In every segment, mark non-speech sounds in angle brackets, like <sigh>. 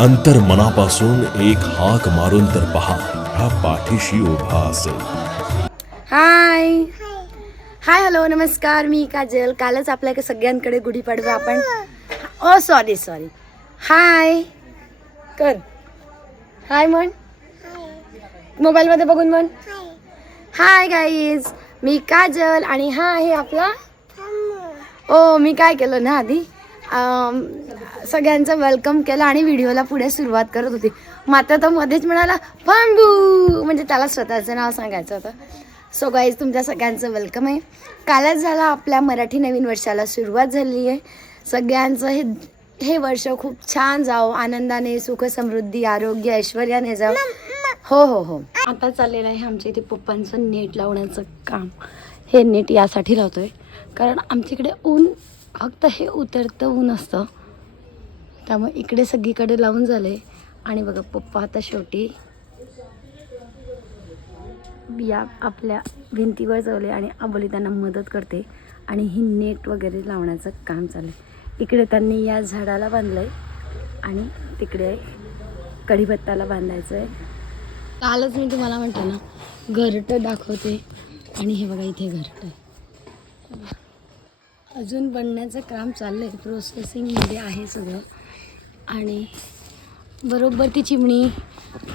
अंतर मनापासून एक हाक मारून तर पहा हा पाठीशी उभा असेल. हाय. हाय हॅलो नमस्कार. मी काजल. कालच आपल्या सगळ्यांकडे गुढीपाडवा आपण. Oh sorry sorry hi. कर. हाय म्हण. मोबाईलमध्ये बघून म्हण. हाय गाईज मी काजल आणि हा आहे आपला. ओ मी काय केलं ना आधी? सगळ्यांचं वेलकम केलं आणि व्हिडिओला पुढे सुरुवात करत होती. मात्र तो मध्येच म्हणाला बांबू म्हणजे त्याला स्वतःचं नाव सांगायचं होतं. सो गाईज तुमच्या सगळ्यांचं वेलकम आहे. कालच झाला आपल्या मराठी नवीन वर्षाला सुरुवात झाली आहे. सगळ्यांचं हे हे वर्ष खूप छान जावं. आनंदाने सुख समृद्धी आरोग्य ऐश्वर्याने जावं. हो हो हो. आता चाललेलं आहे आमच्या इथे पप्पांचं नेट लावण्याचं काम. हे नेट यासाठी लावतोय. कारण आमच्याकडे ऊन फक्त हे उतरतं ऊन असतं. त्यामुळे इकडे सगळीकडे लावून झाले. आणि बघा पप्पा आता शेवटी या आपल्या भिंतीवर चवले आणि आबोली त्यांना मदत करते. आणि ही नेट वगैरे लावण्याचं काम चालू आहे. इकडे त्यांनी या झाडाला बांधलं आहे आणि तिकडे कढीपत्ताला बांधायचं आहे कालच मी तुम्हाला म्हणतो ना घरटं दाखवते. आणि हे बघा इथे घरटं आहे. अजून बनण्याचं काम चाललं आहे प्रोसेसिंगमध्ये आहे सगळं. आणि बरोबर ती चिमणी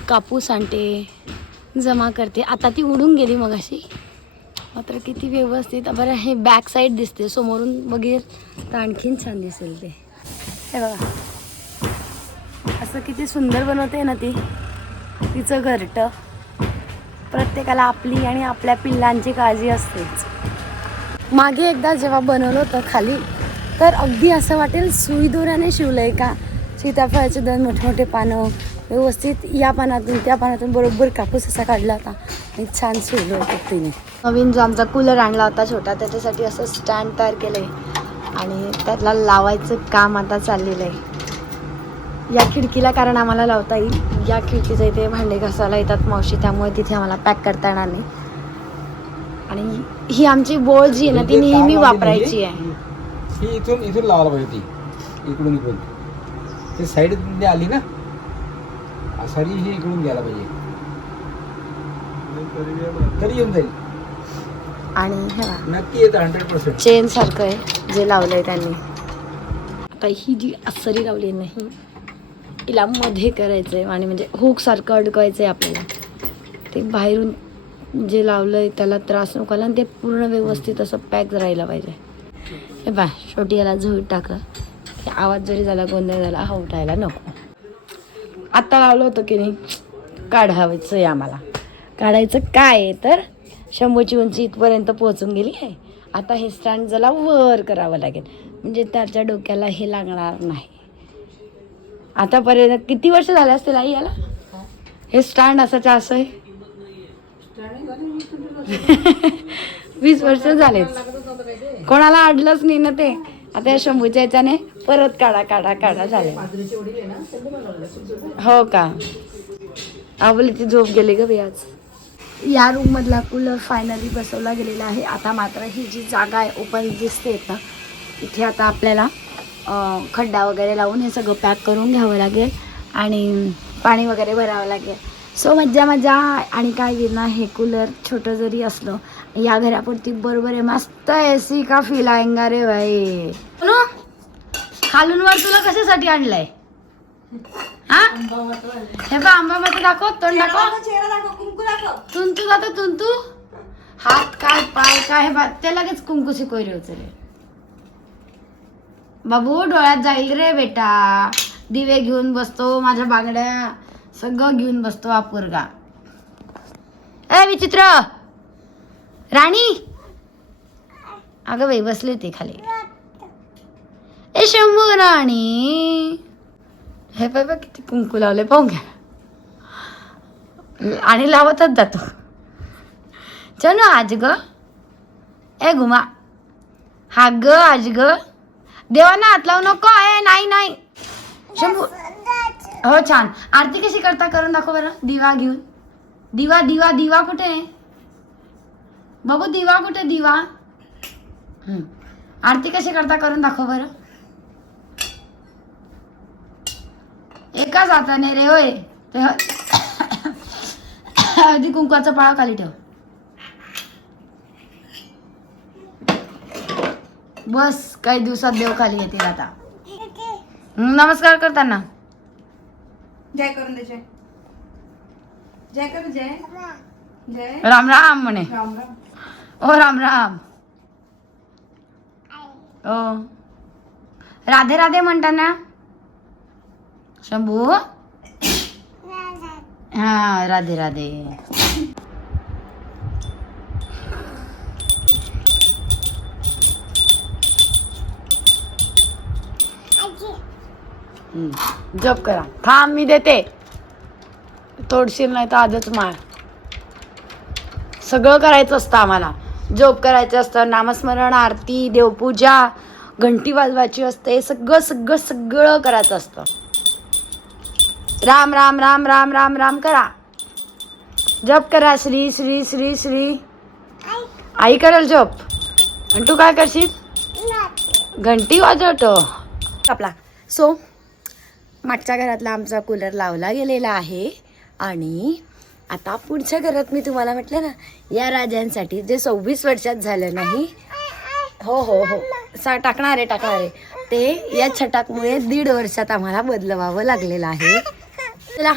कापूस आणते जमा करते. आता ती उडून गेली मग अशी मात्र किती व्यवस्थित. बरं हे बॅक साईड दिसते. समोरून बघेल तर आणखीन छान दिसेल ते. हे बघा. असं किती सुंदर बनवते ना ती. तिचं घरटं. प्रत्येकाला आपली आणि आपल्या पिल्लांची काळजी असतेच. मागे एकदा जेव्हा बनवलं होतं खाली तर अगदी असं वाटेल सुई दोऱ्याने शिवलं आहे का सीताफळाचे दोन मोठे मोठे पानं व्यवस्थित या पानातून त्या पानातून बरोबर कापूस असा काढला होता. आणि छान शिवलं होतं तिने. नवीन जो आमचा कूलर आणला होता छोटा त्याच्यासाठी असं स्टँड तयार केलं आहे आणि त्याला लावायचं काम आता चाललेलं आहे. या खिडकीला कारण आम्हाला लावता येईल. या खिडकीचं इथे भांडे घासायला येतात मावशी त्यामुळे तिथे आम्हाला पॅक करता येणार नाही. आणि ही आमची बोळ जी आहे ना ती नेहमी वापरायची आहे. ही इथून इथून लावायला पाहिजे ती. इकडून इकडून. ते साईड आली ना सारी ही इकडून घ्यायला पाहिजे. तरी येऊन जाईल. आणि हे नक्की येतं हंड्रेड पर्सेंट चेन सारखं आहे जे लावलंय त्यांनी. आता ही जी असरी लावली नाही हिला मध्ये करायचं आहे आणि म्हणजे हुक सारखं अडकवायचं आहे आपल्याला. ते बाहेरून जे लावलं आहे त्याला त्रास नको आला आणि ते पूर्ण व्यवस्थित असं पॅक राहायला पाहिजे. हे बा शेवटी याला झोळीत टाकलं. की आवाज जरी झाला गोंधळ झाला हा उठायला नको. आत्ता लावलं होतं की नाही काढावायचं आहे आम्हाला. काढायचं काय आहे तर शंभूची उंची इथपर्यंत पोहोचून गेली आहे. आता हे स्टँड जरा वर करावं लागेल. म्हणजे त्याच्या डोक्याला हे लागणार नाही. आतापर्यंत किती वर्ष झाले असतील आई याला? हे स्टँड असाच्या असं आहे? <laughs> वीस वर्ष झालेच कोणाला अडलंच नाही ना ते. आता या शंभूच्या याच्याने परत काढा काढा काढा झाले. हो का? आवलीची झोप गेली ग बाई आज. या रूम मधला कूलर फायनली बसवला गेलेला आहे. आता मात्र ही जी जागा आहे ओपन दिसते ना इथे आता आपल्याला खड्डा वगैरे लावून हे सगळं पॅक करून घ्यावं लागेल आणि पाणी वगैरे भरावं लागेल. सो मज्जा मज्जा. आणि काय विना हे कूलर छोटं जरी असलं या घरापुरती बरोबर आहे. मस्त ए सी का फील आएंगा रे भाई खालून वर तुला कशासाठी आणलंय? हा? हे बा आंबा मध्ये दाखव तोंड दाखव. तुंतू जातो तुंतू. हात काय पाय काय हे बा ते लगेच कुंकुशी कोयरी उचले बाबू डोळ्यात जाईल रे बेटा. दिवे घेऊन बसतो माझ्या बांगड्या. सगळं घेऊन बसतो वापर का ए विचित्र! राणी! अगं बाई बसली होती खाली. ए शंभू राणी! हे पाय बघ किती कुंकू लावले पाहून घ्या. आणि लावतच जातो. चलो आज ग. ए घुमा. हा ग आज ग. देवाना हात लावू नको. ए नाही नाही. शंभू हो छान. आरती कशी करता? करून दाखव बरं. दिवा घेऊन. दिवा दिवा दिवा कुठे? आहे बाबू दिवा कुठे? दिवा. आरती कशी करता? करून दाखव बरं. एकाच हाताने रे होय. ते हो- <coughs> हळदी कुंकवाचा पाळा खाली ठेव. बस काही दिवसात देव खाली येतील आता. नमस्कार करताना. जय करून दे जय. जय कर जय. जय. राम राम म्हणे. राम राम. ओ राम राम. ओ. राधे राधे म्हणताना शंभू. हा राधे राधे. जप करा. थांब मी देते. तोडशील नाही तर आजच मार. सगळं करायचं असतं आम्हाला. जॉब करायचं असतं नामस्मरण आरती देवपूजा घंटी वाजवायची असते सगळं सगळं सगळं करायचं असतं. राम राम राम राम राम राम करा. जप करा श्री श्री श्री श्री. आई करेल जप. आणि तू काय करशील? घंटी वाजवतो. आपला. सो मागच्या घरातला आमचा कूलर लावला गेलेला आहे. आणि आता पुढच्या घरात मी तुम्हाला म्हटलं ना या राजांसाठी जे सव्वीस वर्षात झालं नाही हो हो हो. सा टाकणार आहे टाकणार आहे. ते या छटाकमुळे दीड वर्षात आम्हाला बदलवावं लागलेलं आहे. चला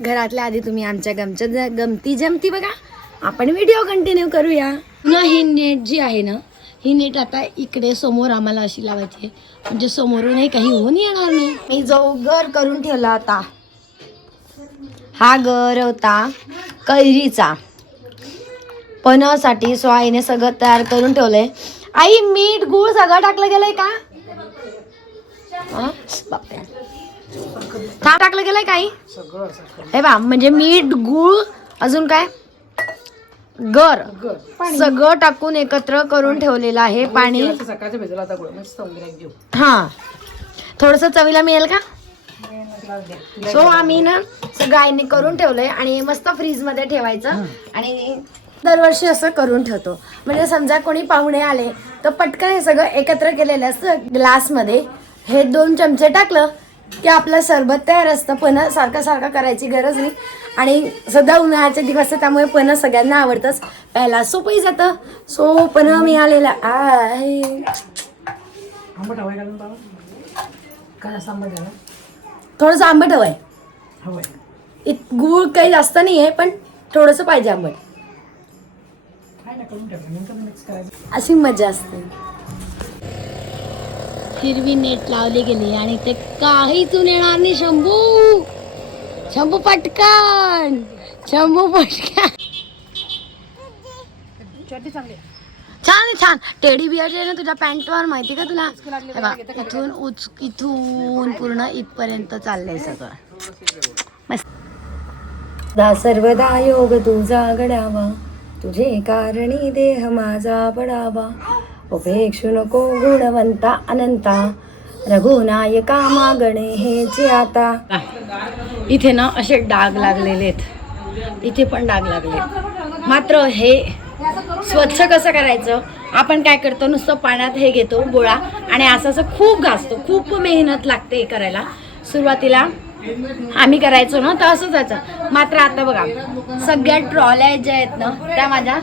घरातल्या आधी तुम्ही आमच्या गमच्या गमती जमती बघा. आपण व्हिडिओ कंटिन्यू करूया. ना ही नेट जी आहे ना ही नीट आता इकडे समोर आम्हाला अशी लावायची आहे. म्हणजे समोरूनही काही होऊन येणार नाही. मी जो घर करून ठेवला होता हा घर होता कैरीचा. पणासाठी सो आईने सगळं तयार करून ठेवलंय. आई मीठ गूळ सगळं टाकलं गेलंय का? हा? टाकलं गेलंय काही हे बा म्हणजे मीठ गूळ अजून काय? गर. सगळं टाकून एकत्र करून ठेवलेलं आहे. पाणी. सकाळचं भेटला आता गोळा. मस्त उंदरात घेऊ. हा. थोडस चवीला मिळेल का? सो आम्ही ना सगळं आईने करून ठेवलंय आणि मस्त फ्रीजमध्ये ठेवायचं आणि दरवर्षी असं करून ठेवतो. म्हणजे समजा कोणी पाहुणे आले तर पटकन हे सगळं एकत्र केलेलं असतं ग्लासमध्ये. हे दोन चमचे टाकलं की आपलं सरबत तयार असतं पण सारखं सारखं करायची गरज नाही. आणि सध्या उन्हाळ्याचे दिवस आहे त्यामुळे पण सगळ्यांना आवडतंच. प्यायला सोपंही जातं. सो पण मिळालेला आहे. थोडंसं आंबट हवंय. हवंय. इत गुळ काही जास्त नाही आहे पण थोडंसं पाहिजे आंबट. अशी मजा असते. हिरवी नेट लावली गेली आणि ते काहीतून येणार नाही शंभू. शंभू पटकन. शंभू पटकन. छान छान. टेडी बिअर आहे ना तुझ्या पॅन्टवर माहिती का तुला? हे बघ, इथून उच इथून पूर्ण इथपर्यंत चाललंय सगळं. मस्त. दा सर्वदा योग तुझा घडावा तुझे कारणी देह माझा पडावा. उपेक्षु नको गुणवंता अनंता रघुनायका मागणे हेची आता इथे ना असे डाग लागलेले आहेत इथे पण डाग लागले मात्र हे स्वच्छ कसं करायचं आपण काय करतो नुसतं पाण्यात हे घेतो गोळा आणि असं असं खूप घासतो खूप मेहनत लागते हे करायला सुरुवातीला आम्ही करायचो ना तर असं जायचं मात्र आता बघा सगळ्या ट्रॉल्या ज्या आहेत ना त्या माझ्या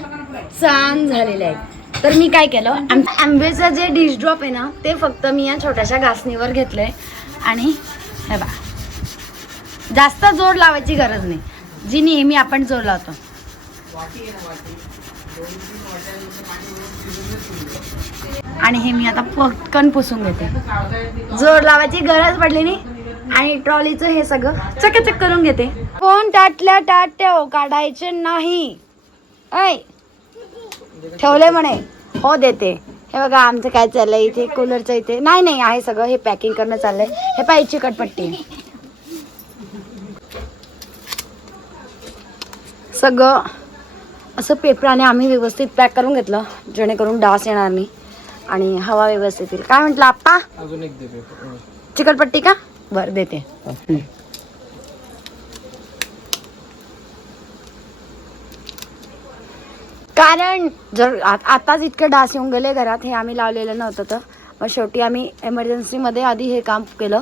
छान झालेल्या आहेत तर मी काय केलं आम आंब्याचं जे डिश ड्रॉप आहे ना ते फक्त मी या छोट्याशा घासणीवर घेतलंय. आणि हे बा जास्त जोर लावायची गरज नाही. जी नेहमी आपण जोर लावतो. आणि हे मी आता पटकन पुसून घेते. जोर लावायची गरज पडली नाही. आणि ट्रॉलीचं हे सगळं चकचक करून घेते. कोण टाटल्या टाट हो काढायचे नाही. ऐ ठेवले म्हणे. हो देते. हे बघा आमचं काय चाललंय इथे कूलरचं इथे. नाही नाही आहे सगळं. हे पॅकिंग करणं चाललंय. हे पाहिजे चिकटपट्टी सगळं असं पेपराने आम्ही व्यवस्थित पॅक करून घेतलं. जेणेकरून डास येणार नाही. आणि हवा व्यवस्थित येईल. काय म्हटलं आप्पा? अजून एक दे पेपर चिकटपट्टी का? बरं देते. कारण जर आ- आताच इतके डास येऊन गेले घरात हे आम्ही लावलेलं नव्हतं तर. मग शेवटी आम्ही एमर्जन्सीमध्ये आधी हे काम केलं.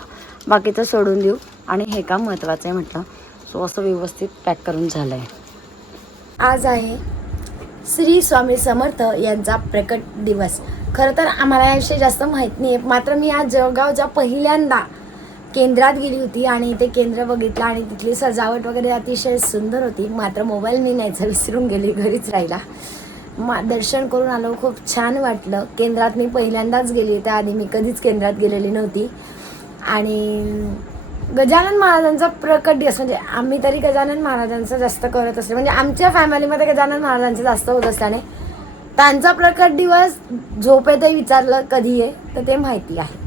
बाकीचं सोडून देऊ. आणि हे काम महत्त्वाचं आहे म्हटलं. सो असं व्यवस्थित पॅक करून झालं आहे आज आहे श्री स्वामी समर्थ यांचा प्रकट दिवस. खरं तर आम्हाला याविषयी जास्त माहीत नाही आहे मात्र मी आज जळगावच्या पहिल्यांदा केंद्रात गेली होती आणि ते केंद्र बघितलं आणि तिथली सजावट वगैरे अतिशय सुंदर होती. मात्र मोबाईल मी न्यायचा विसरून गेली घरीच राहिला. मा दर्शन करून आलो खूप छान वाटलं. केंद्रात मी पहिल्यांदाच गेली त्याआधी मी कधीच केंद्रात गेलेली नव्हती. आणि गजानन महाराजांचा प्रकट दिवस म्हणजे आम्ही तरी गजानन महाराजांचं जास्त करत असतो म्हणजे आमच्या फॅमिलीमध्ये गजानन महाराजांचं जास्त होत असल्याने त्यांचा प्रकट दिवस झोपेतही विचारलं कधी आहे तर ते माहिती आहे.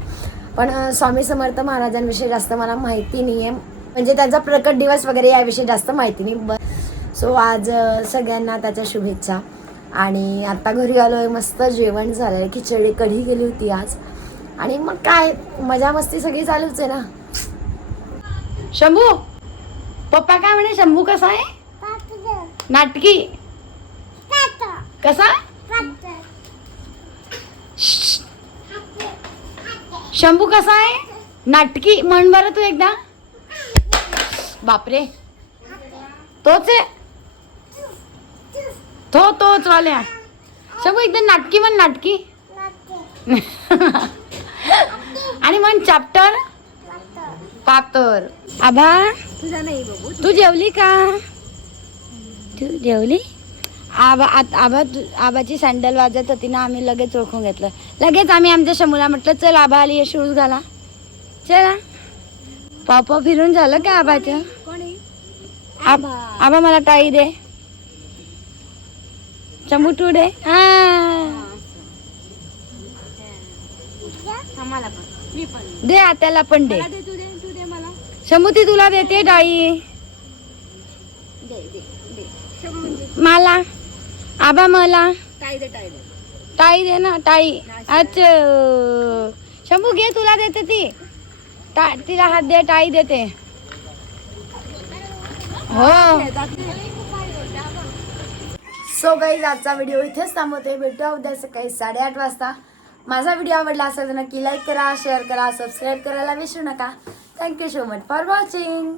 पण स्वामी समर्थ महाराजांविषयी जास्त मला माहिती नाही आहे म्हणजे त्यांचा प्रकट दिवस वगैरे याविषयी जास्त माहिती नाही. ब सो आज सगळ्यांना त्याच्या शुभेच्छा. आणि आत्ता घरी आलो आहे मस्त जेवण झालं आहे खिचडी कढी गेली होती आज. आणि मग काय मजा मस्ती सगळी चालूच आहे ना? शंभू पप्पा काय म्हणे? शंभू कसा आहे? नाटकी. कसा? शंभू कसा आहे? नाटकी म्हण बरं तू एकदा. बापरे. तोच आहे? तो तोच वाल्या. शंभू एकदा नाटकी म्हण नाटकी. आणि म्हण चॅप्टर पातर. आबा बघू. तू जेवली का? तू जेवली? आबा आत- आबा तु- आबाची सँडल वाजत होती ना आम्ही लगेच ओळखून घेतलं. लगेच आम्ही आमच्या शमूला म्हटलं चल आबा आली शूज घाला. चला. पापा फिरून झालं का आबाचं? आब- आबा. मला टाळी दे. चमू दे. हा. मी पण. दे आत्याला पण दे. मला दे तू दे तू दे मला. शंभू ती तुला देते दे दे दे. शंभू म्हणजे? मला. आबा मला. टाई दे टाई दे. टाळी दे ना टाळी अच्छा शंभू घे तुला देते ती. टा तिला हात दे टाळी देते. हो. सो काही आजचा व्हिडिओ इथेच थांबवते भेटूया उद्या सकाळी साडेआठ वाजता. माझा व्हिडिओ आवडला असेल तर नक्की लाईक करा शेअर करा सबस्क्राईब करायला विसरू नका. Thank you so much for watching